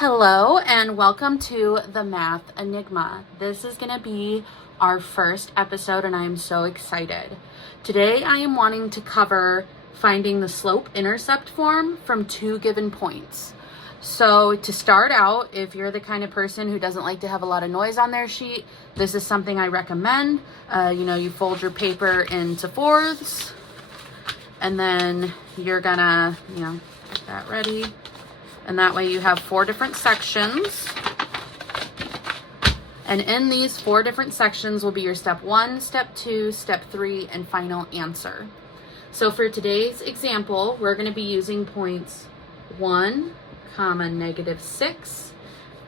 Hello and welcome to the Math Enigma. This is going to be our first episode and I am so excited. Today I am wanting to cover finding the slope intercept form from two given points. So to start out, if you're the kind of person who doesn't like to have a lot of noise on their sheet, this is something I recommend. You fold your paper into fourths and then you're gonna, get that ready. And that way you have 4 different sections. And in these 4 different sections will be your step 1, step 2, step 3, and final answer. So for today's example, we're going to be using points 1, -6,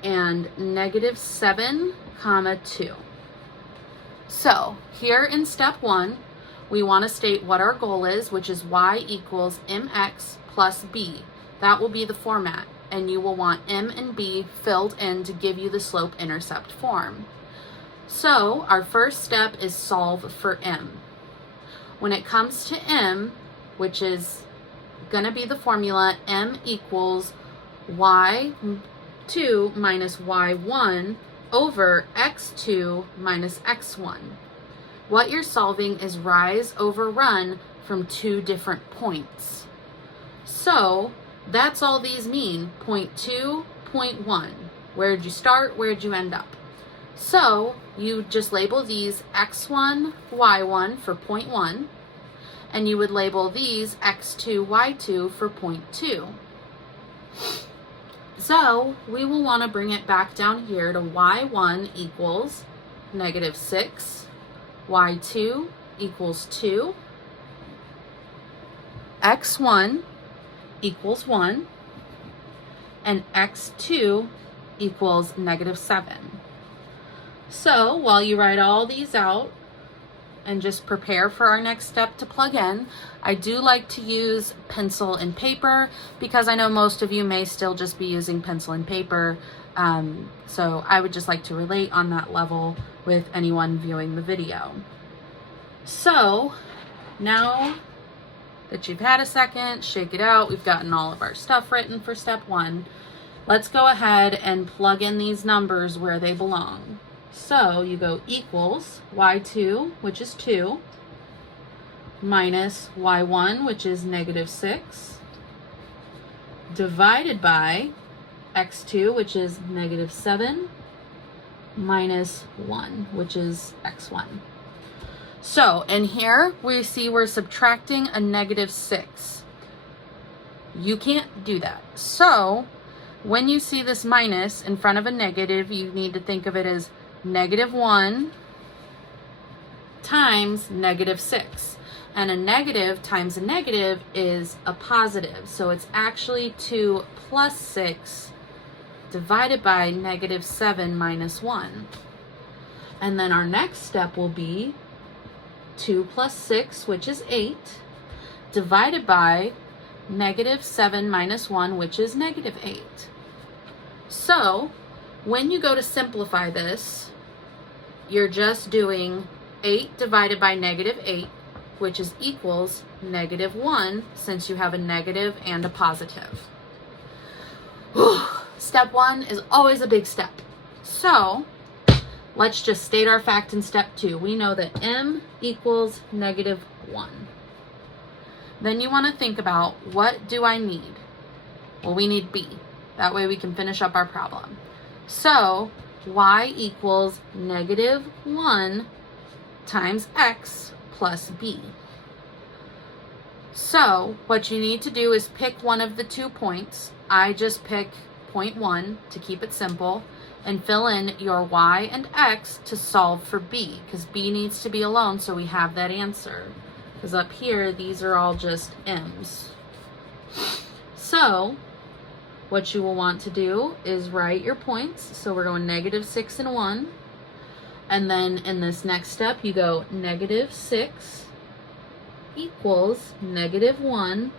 and -7, 2. So here in step 1, we want to state what our goal is, which is y equals mx plus b. That will be the format, and you will want m and b filled in to give you the slope intercept form. So our first step is solve for m. When it comes to m, which is going to be the formula, m equals y2 minus y1 over x2 minus x1. What you're solving is rise over run from 2 different points. So that's all these mean, point 2, point 1. Where'd you start? Where'd you end up? So you just label these x1, y1 for point 1, and you would label these x2, y2 for point 2. So we will want to bring it back down here to y1 equals -6, y2 equals 2, x1 equals 1, and x2 equals -7. So while you write all these out and just prepare for our next step to plug in, I do like to use pencil and paper because I know most of you may still just be using pencil and paper. So I would just like to relate on that level with anyone viewing the video. So now that you've had a second, shake it out. We've gotten all of our stuff written for step 1. Let's go ahead and plug in these numbers where they belong. So you go equals y2, which is 2, minus y1, which is -6, divided by x2, which is -7, minus 1, which is x1. So in here, we see we're subtracting a -6. You can't do that. So when you see this minus in front of a negative, you need to think of it as -1 times -6. And a negative times a negative is a positive. So it's actually 2 plus 6 divided by -7 minus 1. And then our next step will be 2 plus 6, which is 8, divided by -7 minus 1, which is -8. So when you go to simplify this, you're just doing 8 divided by -8, which is equals -1, since you have a negative and a positive. Step 1 is always a big step. So let's just state our fact in step 2. We know that m equals -1. Then you want to think about, what do I need? Well, we need b. That way we can finish up our problem. So y equals -1 times x plus b. So what you need to do is pick one of the 2 points. I just pick point 1 to keep it simple, and fill in your y and x to solve for b, because b needs to be alone so we have that answer. Because up here, these are all just m's. So what you will want to do is write your points. So we're going -6 and 1. And then in this next step, you go -6 equals -1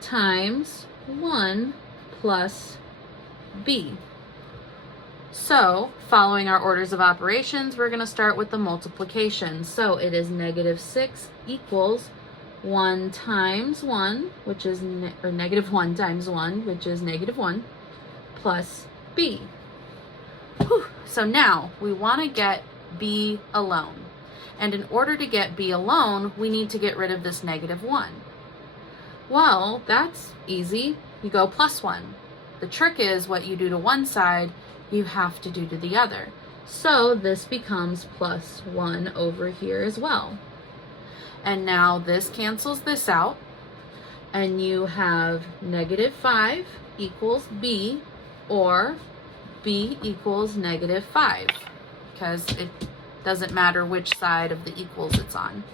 times 1 plus b. So following our orders of operations, we're going to start with the multiplication. So it is -6 equals 1 times 1, which is, or -1 times 1, which is -1, plus b. Whew. So now we want to get b alone. And in order to get b alone, we need to get rid of this -1. Well, that's easy. You go +1. The trick is what you do to one side, you have to do to the other. So this becomes +1 over here as well. And now this cancels this out. And you have -5 equals b, or b equals -5. Because it doesn't matter which side of the equals it's on.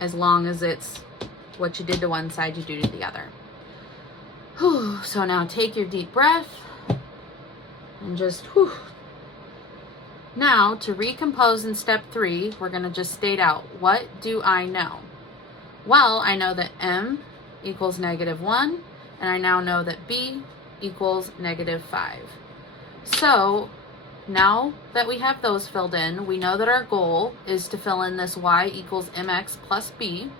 As long as it's what you did to one side, you do to the other. Whew. So now take your deep breath and just whew. Now to recompose in step 3, we're going to just state out, what do I know? Well, I know that m equals -1, and I now know that b equals -5. So now that we have those filled in, we know that our goal is to fill in this y equals mx plus b.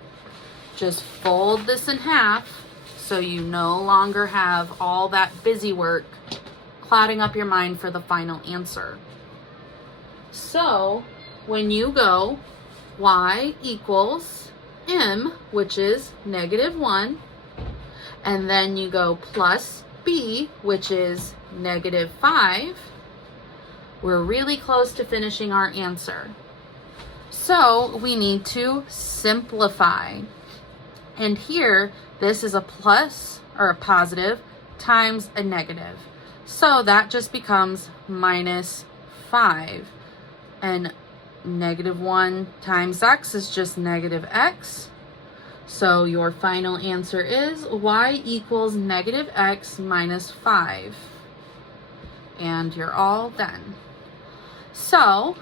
Just fold this in half so you no longer have all that busy work clouding up your mind for the final answer. So when you go y equals m, which is -1, and then you go plus b, which is -5, we're really close to finishing our answer. So we need to simplify. And here, this is a plus or a positive times a negative. So that just becomes -5. And -1 times x is just -x. So your final answer is y equals -x minus 5. And you're all done. So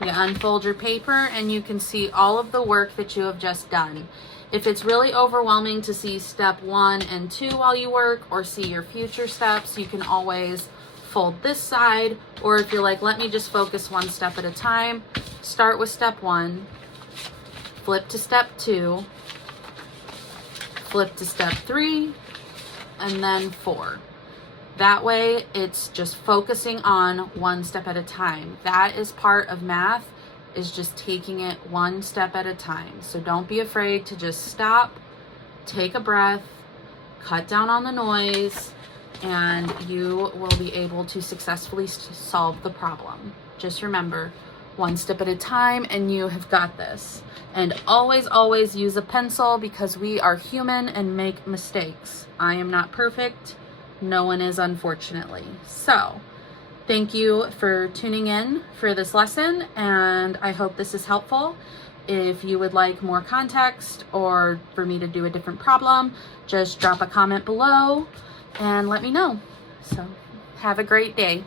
you unfold your paper and you can see all of the work that you have just done. If it's really overwhelming to see step 1 and 2 while you work, or see your future steps, you can always fold this side, or if you're like, let me just focus one step at a time, start with step 1, flip to step 2, flip to step 3, and then 4. That way, it's just focusing on one step at a time. That is part of math, is just taking it one step at a time. So don't be afraid to just stop, take a breath, cut down on the noise, and you will be able to successfully solve the problem. Just remember, one step at a time, and you have got this. And always, always use a pencil, because we are human and make mistakes. I am not perfect. No one is, unfortunately. So thank you for tuning in for this lesson, and I hope this is helpful. If you would like more context, or for me to do a different problem, just drop a comment below and let me know. So have a great day.